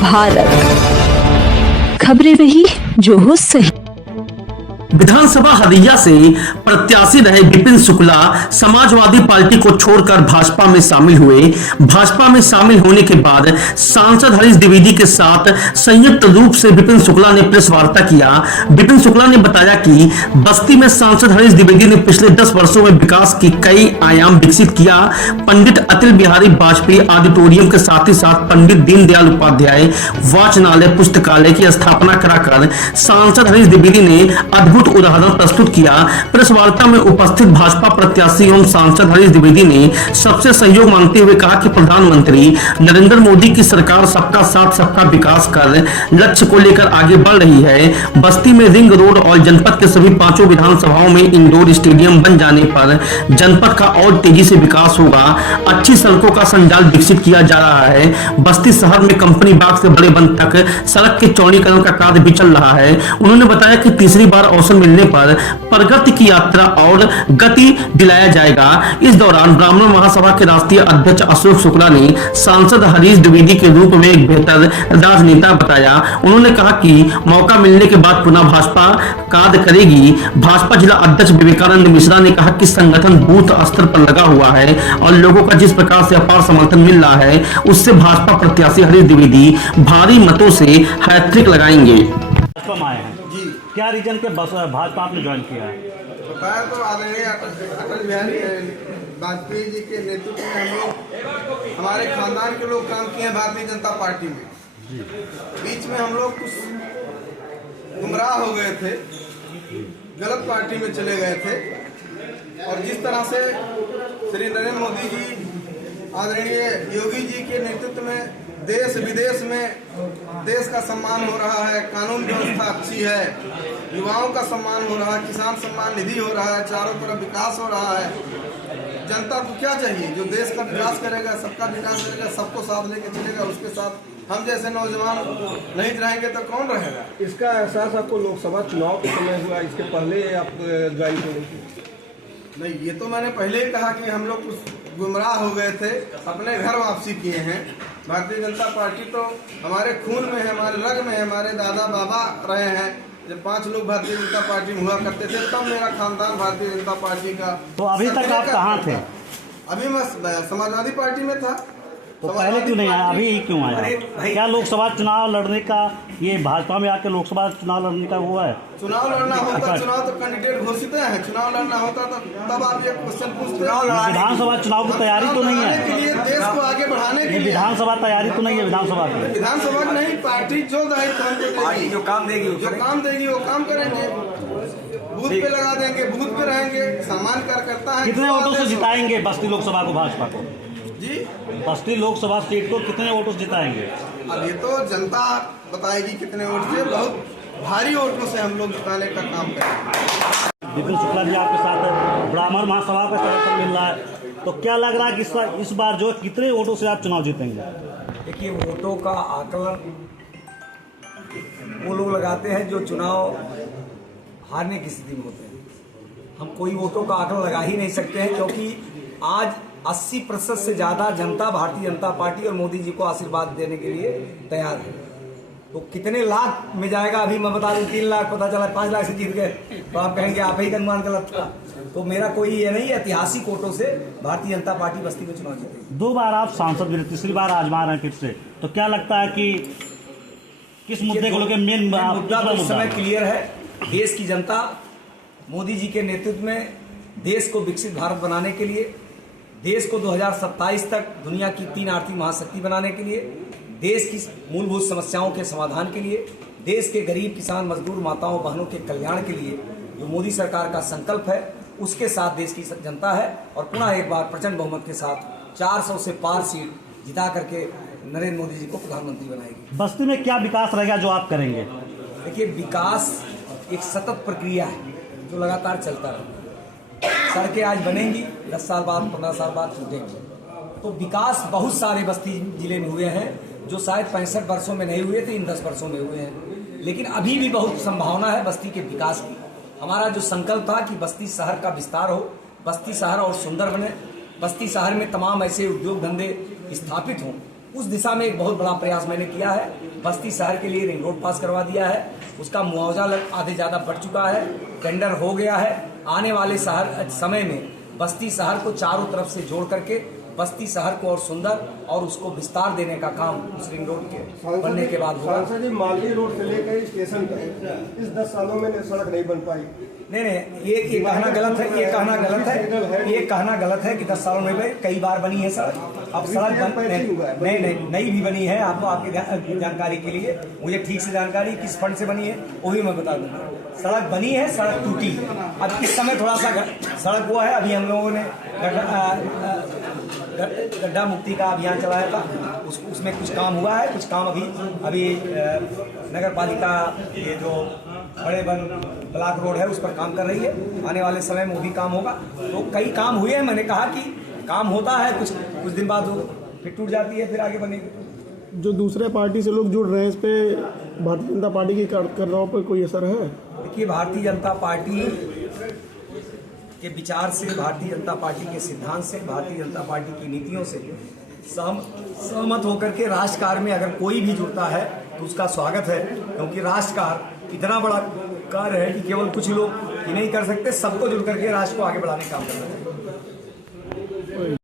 भारत, खबरें वही जो हो सही। विधानसभा हदिया से प्रत्याशी रहे विपिन शुक्ला समाजवादी पार्टी को छोड़कर भाजपा में शामिल हुए। भाजपा में शामिल होने के बाद सांसद हरीश द्विवेदी के साथ संयुक्त रूप से विपिन शुक्ला ने प्रेस वार्ता किया। विपिन शुक्ला ने बताया कि बस्ती में सांसद हरीश द्विवेदी ने पिछले 10 वर्षों में विकास की कई आयाम विकसित किया। पंडित अटल बिहारी वाजपेयी ऑडिटोरियम के साथ ही साथ पंडित दीनदयाल उपाध्याय वाचनालय पुस्तकालय की स्थापना कराकर सांसद हरीश द्विवेदी ने अद्भुत उदाहरण प्रस्तुत किया। प्रेस वार्ता में उपस्थित भाजपा प्रत्याशी एवं सांसद हरीश द्विवेदी ने सबसे सहयोग मांगते हुए कहा कि प्रधानमंत्री नरेंद्र मोदी की सरकार सबका साथ सबका विकास कर लक्ष्य को लेकर आगे बढ़ रही है। बस्ती में रिंग रोड और जनपद के सभी 5 विधानसभाओं में इंडोर स्टेडियम बन जाने पर जनपद का और तेजी से विकास होगा। अच्छी सड़कों का संजाल विकसित किया जा रहा है। बस्ती शहर में कंपनी बाग से बड़े बंद तक सड़क के चौड़ीकरण का कार्य भी चल रहा है। उन्होंने बताया कि तीसरी बार अवसर मिलने पर प्रगति की यात्रा और गति दिलाया जाएगा। इस दौरान ब्राह्मण महासभा के राष्ट्रीय अध्यक्ष अशोक शुक्ला ने सांसद हरीश द्विवेदी के रूप में एक बेहतर राजनेता बताया। उन्होंने कहा कि मौका मिलने के बाद पुनः भाजपा कार्य करेगी। भाजपा जिला अध्यक्ष विवेकानंद मिश्रा ने कहा कि संगठन बूथ स्तर पर लगा हुआ है और लोगों का जिस प्रकार से अपार समर्थन मिल रहा है उससे भाजपा प्रत्याशी हरीश द्विवेदी भारी मतों से हैट्रिक लगाएंगे। जी क्या रीजन के भाजपा आपने ज्वाइन किया है? बताया तो आदरणीय अटल बिहारी वाजपेयी जी के नेतृत्व में हम लोग हमारे खानदान के लोग काम किए हैं भारतीय जनता पार्टी में। बीच में हम लोग कुछ गुमराह हो गए थे, गलत पार्टी में चले गए थे और जिस तरह से श्री नरेंद्र मोदी जी आदरणीय योगी जी के नेतृत्व में देश विदेश में देश का सम्मान हो रहा है, कानून व्यवस्था अच्छी है, युवाओं का सम्मान हो रहा है, किसान सम्मान निधि हो रहा है, चारों तरफ विकास हो रहा है। जनता को क्या चाहिए? जो देश का विकास करेगा, सबका विकास करेगा, सबको साथ लेके चलेगा, उसके साथ हम जैसे नौजवान नहीं रहेंगे तो कौन रहेगा? इसका एहसास आपको लोकसभा चुनाव के समय हुआ, इसके पहले आप ज्वाइन करेंगे? नहीं, ये तो मैंने पहले ही कहा कि हम लोग कुछ गुमराह हो गए थे, अपने घर वापसी किए हैं। भारतीय जनता पार्टी तो हमारे खून में है, हमारे रग में है, हमारे दादा बाबा रहे हैं। जब 5 लोग भारतीय जनता पार्टी में हुआ करते थे तब मेरा खानदान भारतीय जनता पार्टी का। तो अभी तक आप कहाँ थे? अभी मैं समाजवादी पार्टी में था। तो पहले क्यों नहीं आया, अभी क्यों आया? क्या लोकसभा चुनाव लड़ने का ये भाजपा में आके लोकसभा चुनाव लड़ने का हुआ है? चुनाव लड़ना होता, चुनाव तो कैंडिडेट घोषित है, चुनाव लड़ना होता तो तब आप ये क्वेश्चन पूछते। विधानसभा चुनाव की तैयारी तो नहीं है के लिए, देश को आगे बढ़ाने के लिए विधानसभा तैयारी तो नहीं है। विधानसभा की विधानसभा नहीं, पार्टी जो दायित्व जो काम देगी वो काम करेंगे। बूथ पे लगा देंगे, बूथ पे रहेंगे, सामान्य कार्यकर्ता है। कितने वोटों से जिताएंगे बस्ती लोकसभा को भाजपा को? जी, बस्ती लोकसभा सीट को कितने वोटों से जिताएंगे? अब ये तो जनता बताएगी कितने वोट से। बहुत भारी वोटों से हम लोग जिताने का काम करेंगे। विपिन शुक्ला जी आपके साथ है, ब्राह्मण महासभा का समर्थन मिल रहा है, तो क्या लग रहा है कि इस बार जो कितने वोटों से आप चुनाव जीतेंगे? देखिए, वोटों का आकलन वो लोग लगाते हैं जो चुनाव हारने की स्थिति में होते हैं। हम कोई वोटों का आकलन लगा ही नहीं सकते हैं क्योंकि आज 80% से ज्यादा जनता भारतीय जनता पार्टी और मोदी जी को आशीर्वाद देने के लिए तैयार है। तो कितने लाख में जाएगा अभी मैं बता दूं, 3 लाख पता चला 5 लाख से जीत गए तो आप कहेंगे आप ही का अनुमान गलत था। तो मेरा कोई ये नहीं है, ऐतिहासिक वोटों से भारतीय जनता पार्टी बस्ती में चुनाव जीतेगी। 2 बार आप सांसद भी, तीसरी बार आजमा रहे हैं फिर से, तो क्या लगता है कि किस मुद्दे को लेकर मेन मुद्दा तो इस समय क्लियर है। देश की जनता मोदी जी के नेतृत्व में देश को विकसित भारत बनाने के लिए, देश को 2027 तक दुनिया की 3 आर्थिक महाशक्ति बनाने के लिए, देश की मूलभूत समस्याओं के समाधान के लिए, देश के गरीब किसान मजदूर माताओं बहनों के कल्याण के लिए जो मोदी सरकार का संकल्प है उसके साथ देश की जनता है और पुनः एक बार प्रचंड बहुमत के साथ 400 से पार सीट जिता करके नरेंद्र मोदी जी को प्रधानमंत्री बनाएगी। बस्ती में क्या विकास रहेगा जो आप करेंगे? देखिए, विकास एक सतत प्रक्रिया है जो लगातार चलता रहता है। सड़कें आज बनेंगी, 10 साल बाद 15 साल बाद टूटेंगी। तो विकास बहुत सारे बस्ती जिले में हुए हैं जो शायद 65 वर्षों में नहीं हुए थे, इन 10 वर्षों में हुए हैं। लेकिन अभी भी बहुत संभावना है बस्ती के विकास की। हमारा जो संकल्प था कि बस्ती शहर का विस्तार हो, बस्ती शहर और सुंदर बने, बस्ती शहर में तमाम ऐसे उद्योग धंधे स्थापित हों उस दिशा में एक बहुत बड़ा प्रयास मैंने किया है। बस्ती शहर के लिए रिंग रोड पास करवा दिया है, उसका मुआवजा आधे ज़्यादा बढ़ चुका है, टेंडर हो गया है। आने वाले समय में बस्ती शहर को चारों तरफ से जोड़ करके बस्ती शहर को और सुंदर और उसको विस्तार देने का काम उस रिंग रोड के बनने के बाद होगा। सांसद जी, मालवी रोड से लेकर स्टेशन तक इस 10 सालों में सड़क नहीं बन पाई। नहीं, ये कहना गलत है, ये कहना गलत है कि 10 सालों में कई बार बनी है सड़क। अब सड़क नई भी बनी है। आपको आपकी जानकारी के लिए, मुझे ठीक से जानकारी किस फंड से बनी है वो भी मैं बता दूंगा। सड़क बनी है, सड़क टूटी है। अब इस समय थोड़ा सा सड़क हुआ है। अभी हम लोगों ने गड्ढा मुक्ति का अभियान चलाया था, उसमें कुछ काम हुआ है, कुछ काम अभी नगर पालिका ये जो बड़े बन ब्लॉक रोड है उस पर काम कर रही है। आने वाले समय में वो भी काम होगा। तो कई काम हुए हैं। मैंने कहा कि काम होता है, कुछ दिन बाद वो फिर टूट जाती है, फिर आगे बनेगी। जो दूसरे पार्टी से लोग जुड़ रहे हैं, इस पे भारतीय जनता पार्टी की कार्यकर्ताओं पर कोई असर है? देखिए, भारतीय जनता पार्टी के विचार से, भारतीय जनता पार्टी के सिद्धांत से, भारतीय जनता पार्टी की नीतियों से सहमत होकर के राष्ट्र कार्य में अगर कोई भी जुड़ता है तो उसका स्वागत है। क्योंकि राष्ट्र कार्य इतना बड़ा कार्य है कि केवल कुछ लोग ही नहीं कर सकते, सबको जुड़ करके राष्ट्र को आगे बढ़ाने का काम करना चाहिए।